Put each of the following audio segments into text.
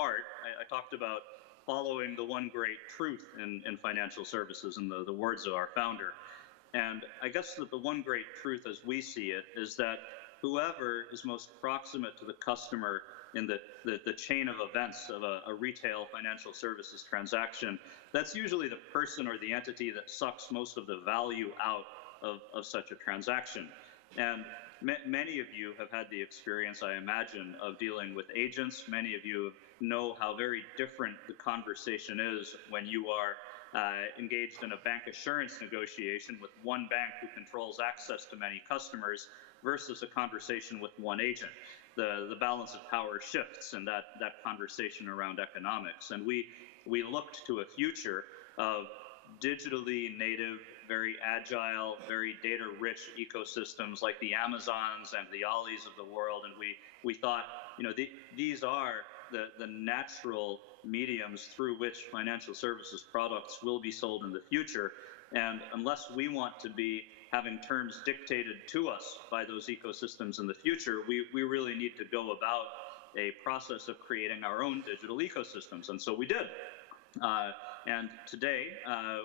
part, I talked about following the one great truth in financial services in the words of our founder. And I guess that the one great truth as we see it is that whoever is most proximate to the customer in the chain of events of a retail financial services transaction, that's usually the person or the entity that sucks most of the value out of such a transaction. And many of you have had the experience, I imagine, of dealing with agents. Many of you know how very different the conversation is when you are engaged in a bank assurance negotiation with one bank who controls access to many customers versus a conversation with one agent. The balance of power shifts in that conversation around economics. And we looked to a future of digitally native, very agile, very data-rich ecosystems like the Amazons and the Ollie's of the world. And we thought, these are the natural mediums through which financial services products will be sold in the future. And unless we want to be having terms dictated to us by those ecosystems in the future, we really need to go about a process of creating our own digital ecosystems. And so we did. And today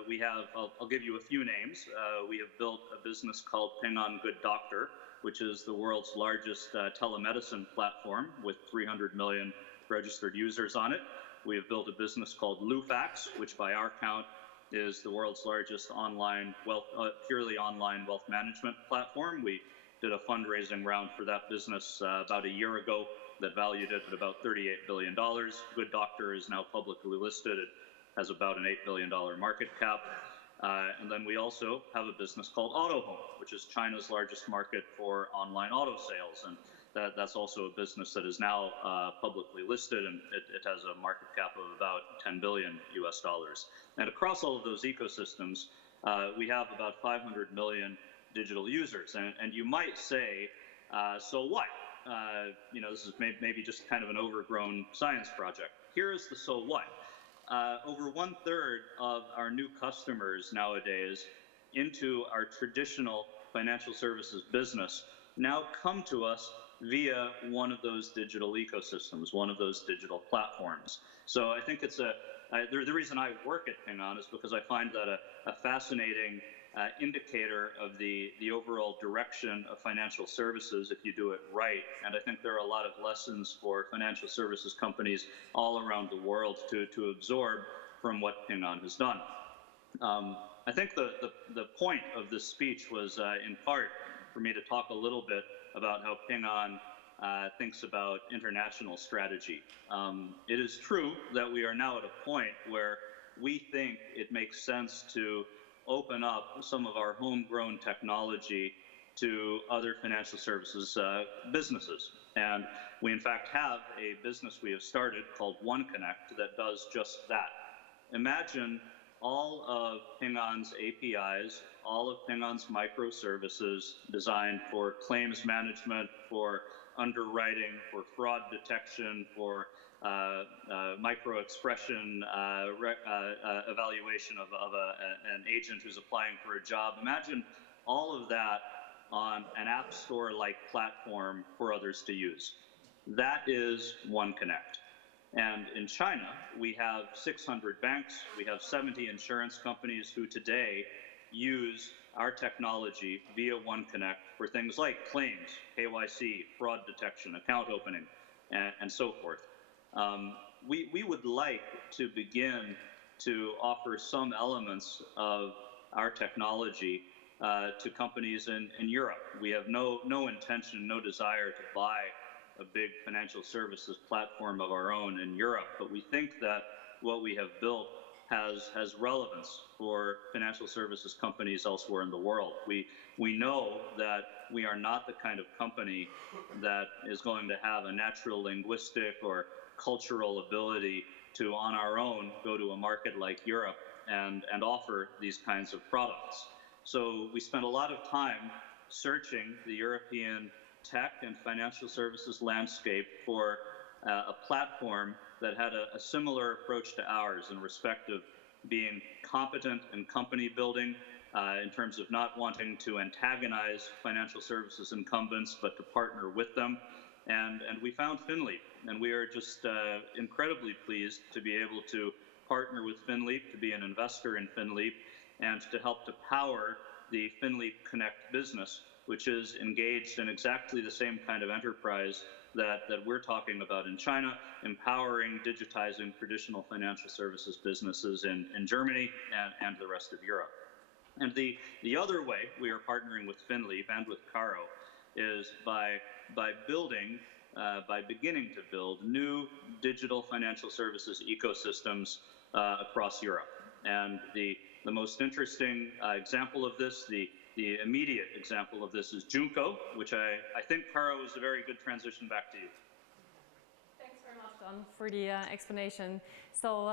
we have, I'll give you a few names. We have built a business called Ping On Good Doctor, which is the world's largest telemedicine platform with 300 million registered users on it. We have built a business called Lufax, which by our count is the world's largest online purely online wealth management platform. We did a fundraising round for that business about a year ago that valued it at about $38 billion. Good Doctor is now publicly listed. It has about an $8 billion market cap. And then we also have a business called AutoHome, which is China's largest market for online auto sales. And that's also a business that is now publicly listed, and it has a market cap of about $10 billion US dollars. And across all of those ecosystems, we have about 500 million digital users. And you might say, so what? This is maybe just kind of an overgrown science project. Here is the so what. Over 1/3 of our new customers nowadays into our traditional financial services business now come to us via one of those digital ecosystems, one of those digital platforms. So I think it's the reason I work at Ping On is because I find that a fascinating indicator of the overall direction of financial services if you do it right. And I think there are a lot of lessons for financial services companies all around the world to absorb from what Ping On has done. I think the point of this speech was in part for me to talk a little bit about how Ping On thinks about international strategy. It is true that we are now at a point where we think it makes sense to open up some of our homegrown technology to other financial services businesses. And we in fact have a business we have started called OneConnect that does just that. Imagine all of Ping On's APIs, all of Ping On's microservices designed for claims management, for underwriting, for fraud detection, for micro-expression evaluation of an agent who's applying for a job. Imagine all of that on an app store-like platform for others to use. That is OneConnect. And in China, we have 600 banks, we have 70 insurance companies who today use our technology via OneConnect for things like claims, KYC, fraud detection, account opening, and so forth. We would like to begin to offer some elements of our technology to companies in Europe. We have no intention, no desire to buy a big financial services platform of our own in Europe, but we think that what we have built has relevance for financial services companies elsewhere in the world. We know that we are not the kind of company that is going to have a natural linguistic or cultural ability to, on our own, go to a market like Europe and offer these kinds of products. So we spent a lot of time searching the European tech and financial services landscape for a platform that had a similar approach to ours in respect of being competent in company building, in terms of not wanting to antagonize financial services incumbents, but to partner with them. And we found Finleap. and we are just incredibly pleased to be able to partner with Finleap, to be an investor in Finleap, and to help to power the Finleap Connect business, which is engaged in exactly the same kind of enterprise that we're talking about in China, empowering, digitizing traditional financial services businesses in Germany and the rest of Europe. And the other way we are partnering with Finleap and with Caro is by beginning to build new digital financial services ecosystems across Europe. And the most interesting example of this, the immediate example of this is Junko, which I think, Caro, is a very good transition back to you. Thanks very much, Don, for the explanation. So